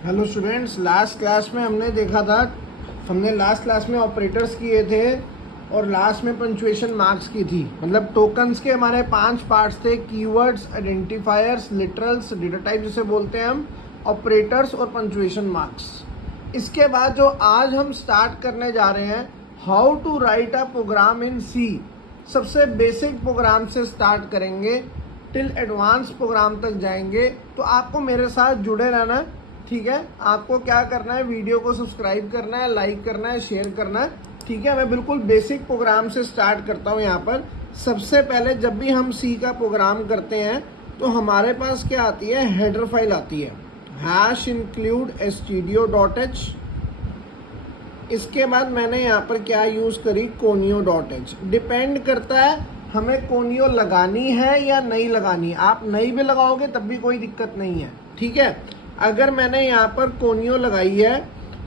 Hello students, last class में हमने last class में ऑपरेटर्स किए थे और लास्ट में पंक्चुएशन मार्क्स की थी। मतलब टोकन्स के हमारे 5 पार्ट्स थे: keywords, identifiers, literals, data type जिसे बोलते हैं हम, ऑपरेटर्स और पंक्चुएशन मार्क्स। इसके बाद जो आज हम स्टार्ट करने जा रहे हैं, how to write a program in C. सबसे बेसिक प्रोग्राम से स्टार्ट करेंगे टिल एडवांस प्रोग्राम तक जाएंगे। तो आपको मेरे साथ जुड़े रहना है, ठीक है। आपको क्या करना है, वीडियो को सब्सक्राइब करना है, लाइक करना है, शेयर करना है, ठीक है। मैं बिल्कुल बेसिक प्रोग्राम से स्टार्ट करता हूँ। यहाँ पर सबसे पहले जब भी हम सी का प्रोग्राम करते हैं तो हमारे पास क्या आती है, हेडर फाइल आती है, #include stdio.h। इसके बाद मैंने यहाँ पर क्या यूज़ करी, conio.h। डिपेंड करता है हमें कोनियो लगानी है या नहीं लगानी। आप नहीं भी लगाओगे तब भी कोई दिक्कत नहीं है, ठीक है। अगर मैंने यहाँ पर कोनियो लगाई है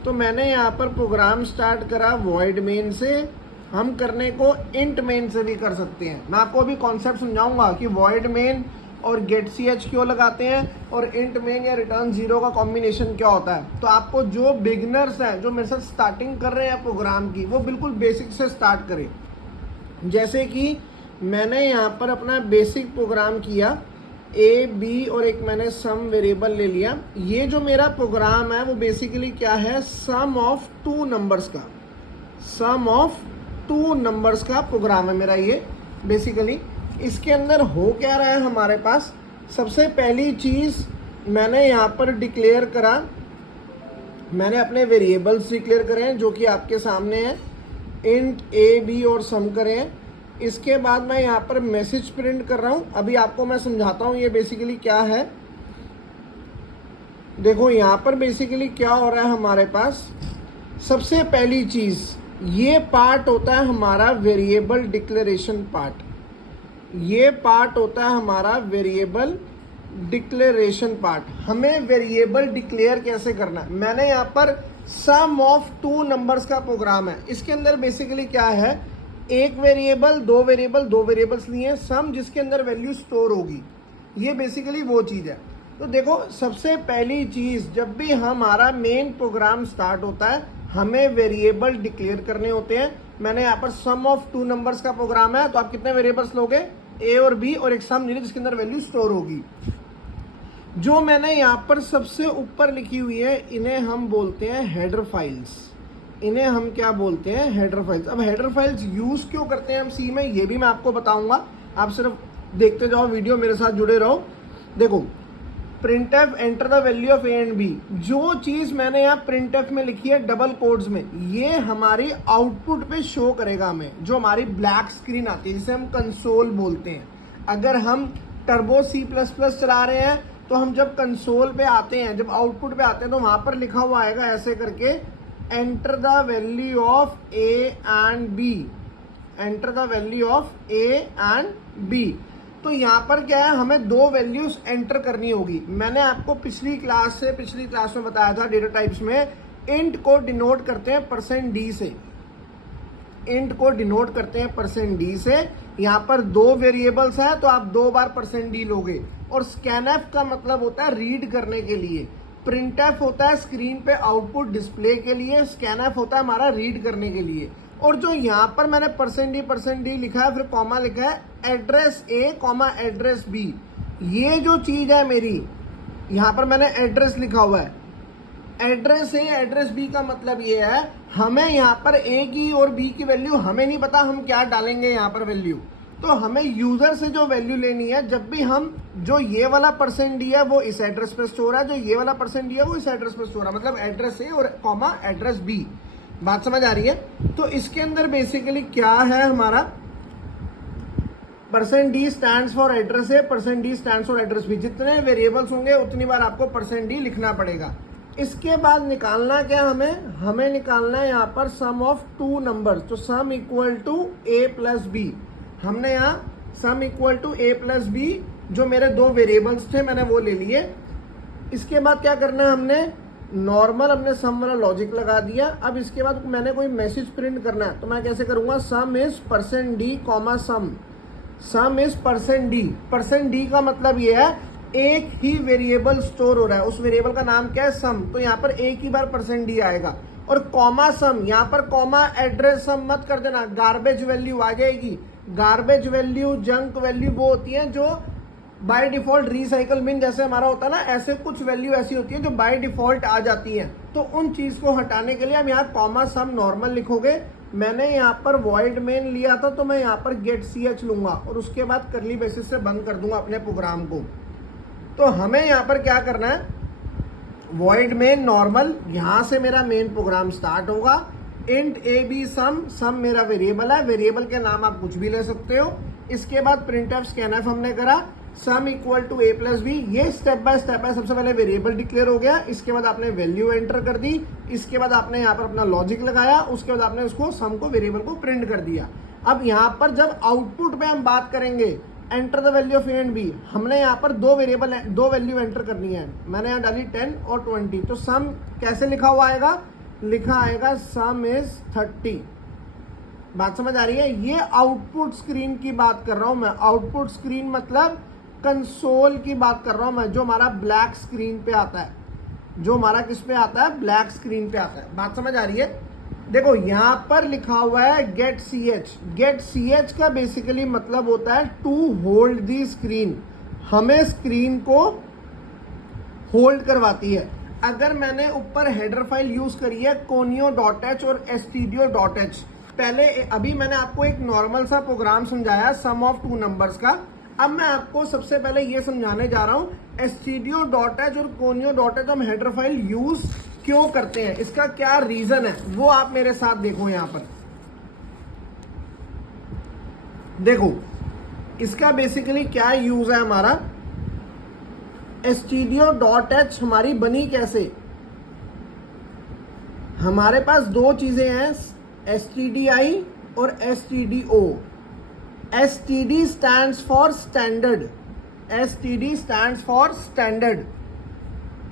तो मैंने यहाँ पर प्रोग्राम स्टार्ट करा वॉइड मेन से। हम करने को इंट मेन से भी कर सकते हैं। मैं आपको अभी कॉन्सेप्ट समझाऊंगा कि वॉइड मेन और गेट ch क्यों लगाते हैं और इंट मेन या रिटर्न 0 का कॉम्बिनेशन क्या होता है। तो आपको जो बिगनर्स हैं, जो मेरे साथ स्टार्टिंग कर रहे हैं प्रोग्राम की, वो बिल्कुल बेसिक से स्टार्ट करें। जैसे कि मैंने यहाँ पर अपना बेसिक प्रोग्राम किया, ए बी और एक मैंने सम वेरिएबल ले लिया। ये जो मेरा प्रोग्राम है वो बेसिकली क्या है, सम ऑफ टू नंबर्स का प्रोग्राम है मेरा ये बेसिकली। इसके अंदर हो क्या रहा है हमारे पास, सबसे पहली चीज़ मैंने यहाँ पर डिक्लेयर करा, मैंने अपने वेरिएबल्स डिक्लेयर करे हैं जो कि आपके सामने है, इंट ए बी और सम करें हैं। इसके बाद मैं यहाँ पर मैसेज प्रिंट कर रहा हूँ। अभी आपको मैं समझाता हूँ ये बेसिकली क्या है। देखो यहाँ पर बेसिकली क्या हो रहा है हमारे पास, सबसे पहली चीज़ ये पार्ट होता है हमारा वेरिएबल डिक्लेरेशन पार्ट। ये पार्ट होता है हमारा वेरिएबल डिक्लेरेशन पार्ट। हमें वेरिएबल डिक्लेयर कैसे करना है, मैंने यहाँ पर सम ऑफ टू नंबर्स का प्रोग्राम है। इसके अंदर बेसिकली क्या है, एक वेरिएबल, दो वेरिएबल्स लिए हैं, सम जिसके अंदर वैल्यू स्टोर होगी। ये बेसिकली वो चीज़ है। तो देखो सबसे पहली चीज़, जब भी हमारा मेन प्रोग्राम स्टार्ट होता है हमें वेरिएबल डिक्लेयर करने होते हैं। मैंने यहाँ पर सम ऑफ टू नंबर्स का प्रोग्राम है, तो आप कितने वेरिएबल्स लोगे, ए और बी और एक सम जिसके अंदर वैल्यू स्टोर होगी। जो मैंने यहाँ पर सबसे ऊपर लिखी हुई है इन्हें हम बोलते हैं हेडर फाइल्स। इन्हें हम क्या बोलते हैं, हेडर फाइल्स। अब हेडर फाइल्स यूज क्यों करते हैं हम सी में, ये भी मैं आपको बताऊंगा। आप सिर्फ देखते जाओ वीडियो, मेरे साथ जुड़े रहो। देखो printf enter the value of A and B, जो चीज मैंने यहाँ printf में लिखी है डबल कोड्स में, ये हमारी आउटपुट पे शो करेगा हमें, जो हमारी ब्लैक स्क्रीन आती है जिसे हम कंसोल बोलते हैं। अगर हम टर्बो C++ चला रहे हैं तो हम जब कंसोल पे आते हैं, जब आउटपुट पे आते हैं, तो वहां पर लिखा हुआ आएगा ऐसे करके, enter the value of A and B, enter the value of A and B. तो यहाँ पर क्या है, हमें दो वैल्यूज एंटर करनी होगी। मैंने आपको पिछली क्लास में बताया था, डेटा टाइप्स में इंट को डिनोट करते हैं %d से, इंट को डिनोट करते हैं %d से। यहाँ पर दो वेरिएबल्स हैं तो आप 2 बार %d लोगे। और स्कैनएफ का मतलब होता है रीड करने के लिए, प्रिंटएफ होता है स्क्रीन पे आउटपुट डिस्प्ले के लिए, स्कैनएफ होता है हमारा रीड करने के लिए। और जो यहाँ पर मैंने %d लिखा है, फिर कॉमा लिखा है, address A comma address B, ये जो चीज है मेरी, यहाँ पर मैंने एड्रेस लिखा हुआ है, एड्रेस ए एड्रेस बी का मतलब ये है, हमें यहाँ पर ए की और बी की वैल्यू हमें नहीं पता, हम क्या डालेंगे यहाँ पर वैल्यू। तो हमें यूजर से जो वैल्यू लेनी है, जब भी हम, जो ये वाला %d है वो इस एड्रेस पे स्टोर है, जो ये वाला %d है वो इस एड्रेस पे स्टोर है, मतलब एड्रेस ए और कॉमा एड्रेस बी। बात समझ आ रही है। तो इसके अंदर बेसिकली क्या है हमारा, %d stands for address A, %d stands for address B. जितने वेरिएबल्स होंगे उतनी बार आपको %d लिखना पड़ेगा। इसके बाद निकालना क्या हमें निकालना है यहाँ पर सम ऑफ टू नंबर्स। तो sum equal to a plus B, हमने यहाँ sum equal to a plus B, जो मेरे दो वेरिएबल्स थे मैंने वो ले लिए। इसके बाद क्या करना है, हमने नॉर्मल अपने सम वाला लॉजिक लगा दिया। अब इसके बाद मैंने कोई मैसेज प्रिंट करना है तो मैं कैसे करूँगा, sum is %d comma sum, sum is %d। %d का मतलब ये है एक ही वेरिएबल स्टोर हो रहा है, उस वेरिएबल का नाम क्या है, सम, तो यहाँ पर एक ही बार %d आएगा। और कॉमा सम, यहाँ पर कॉमा एड्रेस सम मत कर देना, गार्बेज वैल्यू आ जाएगी। गार्बेज वैल्यू, जंक वैल्यू वो होती है जो बाय डिफॉल्ट रिसाइकल बिन जैसे हमारा होता है ना, ऐसे कुछ वैल्यू ऐसी होती है जो बाय डिफॉल्ट आ जाती है। तो उन चीज को हटाने के लिए हम यहाँ कॉमा सम नॉर्मल लिखोगे। मैंने यहाँ पर वॉइड मेन लिया था तो मैं यहाँ पर गेट ch लूंगा और उसके बाद करली बेसिस से बंद कर दूंगा अपने प्रोग्राम को। तो हमें यहाँ पर क्या करना है, वॉइड मेन नॉर्मल, यहाँ से मेरा मेन प्रोग्राम स्टार्ट होगा। इंट ए बी सम, सम मेरा वेरिएबल है, वेरिएबल के नाम आप कुछ भी ले सकते हो। इसके बाद printf scanf हमने करा, sum equal to a plus B, ये स्टेप बाय स्टेप है। सबसे पहले वेरिएबल डिक्लेयर हो गया, इसके बाद आपने वैल्यू एंटर कर दी, इसके बाद आपने यहाँ पर अपना लॉजिक लगाया, उसके बाद आपने उसको सम को वेरिएबल को प्रिंट कर दिया। अब यहाँ पर जब आउटपुट पे हम बात करेंगे, enter the value of A and B, हमने यहाँ पर दो वैल्यू एंटर करनी है। मैंने यहाँ डाली 10 और 20, तो सम कैसे लिखा हुआ आएगा, लिखा आएगा सम इज 30। बात समझ आ रही है? ये आउटपुट स्क्रीन की बात कर रहा हूं मैं। आउटपुट स्क्रीन मतलब कंसोल की बात कर रहा हूं मैं, जो हमारा ब्लैक स्क्रीन पे आता है, जो हमारा किस पे आता है, ब्लैक स्क्रीन पे आता है। बात समझ आ रही है? देखो यहां पर लिखा हुआ है गेट ch। गेट ch का बेसिकली मतलब होता है टू होल्ड दी स्क्रीन, हमें स्क्रीन को होल्ड करवाती है। अगर मैंने ऊपर हेडर फाइल यूज करी है conio.h और stdio.h, पहले अभी मैंने आपको एक नॉर्मल सा प्रोग्राम समझाया सम ऑफ टू नंबर्स का। अब मैं आपको सबसे पहले ये समझाने जा रहा हूं stdio.h और conio.h हम हेडर फाइल यूज क्यों करते हैं, इसका क्या रीजन है, वो आप मेरे साथ देखो। यहां पर देखो इसका बेसिकली क्या यूज है हमारा। stdio.h हमारी बनी कैसे, हमारे पास दो चीजें हैं, stdi और stdo। std stands for standard, std stands for standard,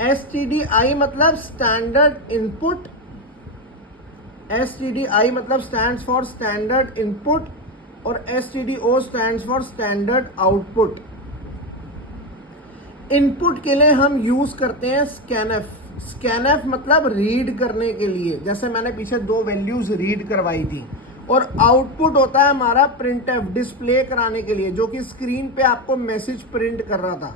stdi मतलब standard input, stdi मतलब stands for standard input और stdo stands for standard output। Input के लिए हम यूज करते हैं scanf। scanf मतलब रीड करने के लिए, जैसे मैंने पीछे दो वैल्यूज रीड करवाई थी। और आउटपुट होता है हमारा printf, डिस्प्ले कराने के लिए, जो कि स्क्रीन पे आपको मैसेज प्रिंट कर रहा था।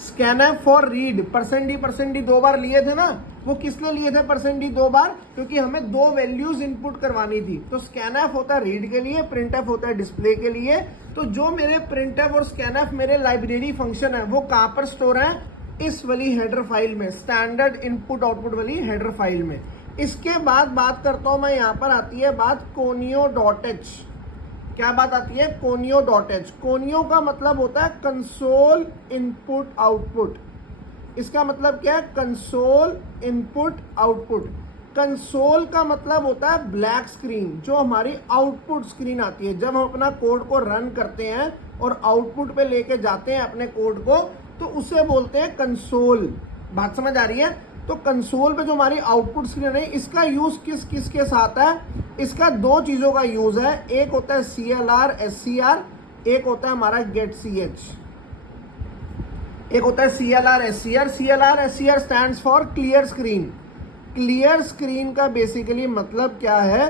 scanf फॉर रीड, %d दो बार लिए थे ना, वो किस लिए लिए थे %d दो बार, क्योंकि हमें दो वैल्यूज इनपुट करवानी थी। तो scanf होता है रीड के लिए, printf होता है डिस्प्ले के लिए। तो जो मेरे printf और scanf मेरे लाइब्रेरी फंक्शन है, वो कहां पर स्टोर है, इस वाली हेडर फाइल में, स्टैंडर्ड इनपुट आउटपुट वाली हेडर फाइल में। इसके बाद बात करता हूं मैं, यहां पर आती है बात conio.h। क्या बात आती है, conio.h। conio का मतलब होता है कंसोल इनपुट आउटपुट। इसका मतलब क्या है, कंसोल इनपुट आउटपुट। कंसोल का मतलब होता है ब्लैक स्क्रीन, जो हमारी आउटपुट स्क्रीन आती है जब हम अपना कोड को रन करते हैं और आउटपुट पे लेके जाते हैं अपने कोड को, तो उसे बोलते हैं कंसोल। बात समझ आ रही है? तो कंसोल पे जो हमारी आउटपुट स्क्रीन है, इसका यूज किस किस के साथ है, इसका दो चीजों का यूज है। एक होता है CLR SCR, एक होता है हमारा गेट ch। एक होता है CLR SCR। CLR SCR stands for clear screen. Clear screen का बेसिकली मतलब क्या है,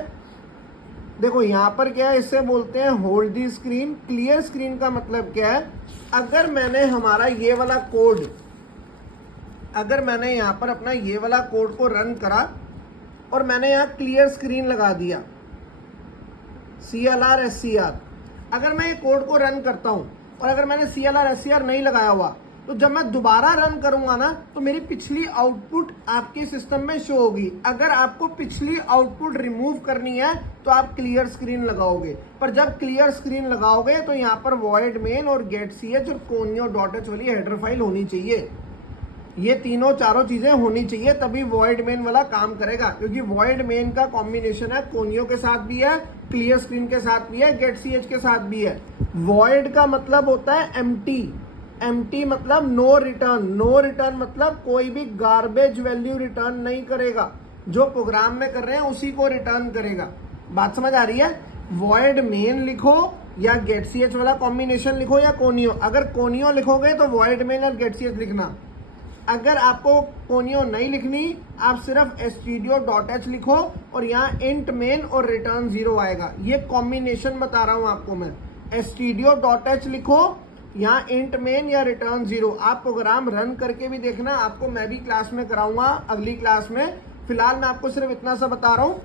देखो यहां पर क्या है, इससे बोलते हैं hold the screen. Clear screen का मतलब क्या है, अगर मैंने हमारा ये वाला कोड, अगर मैंने यहां पर अपना ये वाला कोड को रन करा और मैंने यहां क्लियर स्क्रीन लगा दिया, CLR SCR, अगर मैं ये कोड को रन करता हूं और अगर मैंने CLR SCR नहीं लगाया हुआ, तो जब मैं दोबारा रन करूंगा ना, तो मेरी पिछली आउटपुट आपके सिस्टम में शो होगी। अगर आपको पिछली आउटपुट रिमूव करनी है तो आप क्लियर स्क्रीन लगाओगे, पर जब क्लियर स्क्रीन लगाओगे तो यहाँ पर वॉइड मेन और गेट ch और conio.h वाली हेडर फाइल होनी चाहिए। ये तीनों चारों चीजें होनी चाहिए, तभी वॉइड मेन वाला काम करेगा। क्योंकि वॉइड मेन का कॉम्बिनेशन है, conio के साथ भी है, क्लियर स्क्रीन के साथ भी है, गेट ch के साथ भी है। वॉइड का मतलब होता है एम्प्टी। एम्प्टी मतलब नो रिटर्न। नो रिटर्न मतलब कोई भी गार्बेज वैल्यू रिटर्न नहीं करेगा, जो प्रोग्राम में कर रहे हैं उसी को रिटर्न करेगा। बात समझ आ रही है? वॉइड मेन लिखो, या गेट सी एच वाला कॉम्बिनेशन लिखो या कोनियो। अगर कोनियो लिखोगे तो वॉइड मेन और गेट सी एच लिखना। अगर आपको कोनियो नहीं लिखनी, आप सिर्फ stdio.h लिखो और यहाँ इंट मेन और रिटर्न 0 आएगा। ये कॉम्बिनेशन बता रहा हूँ आपको मैं। stdio.h लिखो, यहाँ इंट मेन या रिटर्न 0। आप प्रोग्राम रन करके भी देखना, आपको मैं भी क्लास में कराऊंगा अगली क्लास में। फिलहाल मैं आपको सिर्फ इतना सा बता रहा हूँ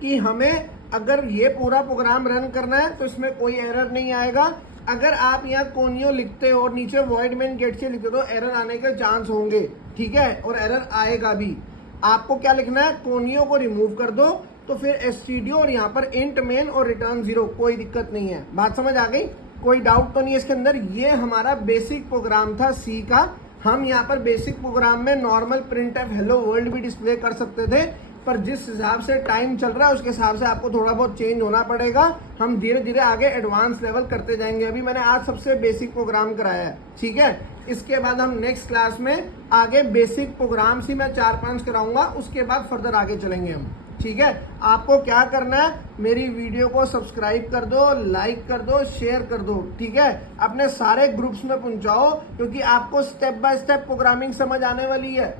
कि हमें अगर ये पूरा प्रोग्राम रन करना है तो इसमें कोई एरर नहीं आएगा। अगर आप यहाँ कोनियो लिखते हो और नीचे वॉइड मेन गेट से लिखते हो तो एरर आने के चांस होंगे, ठीक है, और एरर आएगा भी। आपको क्या लिखना है, कोनियो को रिमूव कर दो तो फिर stdio और यहाँ पर इंट मेन और रिटर्न 0, कोई दिक्कत नहीं है। बात समझ आ गई? कोई डाउट तो नहीं है इसके अंदर। ये हमारा बेसिक प्रोग्राम था सी का। हम यहाँ पर बेसिक प्रोग्राम में normal print F hello world भी डिस्प्ले कर सकते थे, पर जिस हिसाब से टाइम चल रहा है उसके हिसाब से आपको थोड़ा बहुत चेंज होना पड़ेगा। हम धीरे धीरे आगे एडवांस लेवल करते जाएंगे। अभी मैंने आज सबसे बेसिक प्रोग्राम कराया है, ठीक है। इसके बाद हम नेक्स्ट क्लास में आगे बेसिक प्रोग्राम ही मैं 4-5 कराऊंगा, उसके बाद फर्दर आगे चलेंगे हम, ठीक है। आपको क्या करना है, मेरी वीडियो को सब्सक्राइब कर दो, लाइक कर दो, शेयर कर दो, ठीक है। अपने सारे ग्रुप्स में पहुंचाओ, क्योंकि आपको स्टेप बाय स्टेप प्रोग्रामिंग समझ आने वाली है,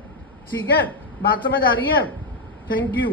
ठीक है। बात समझ आ रही है? Thank you.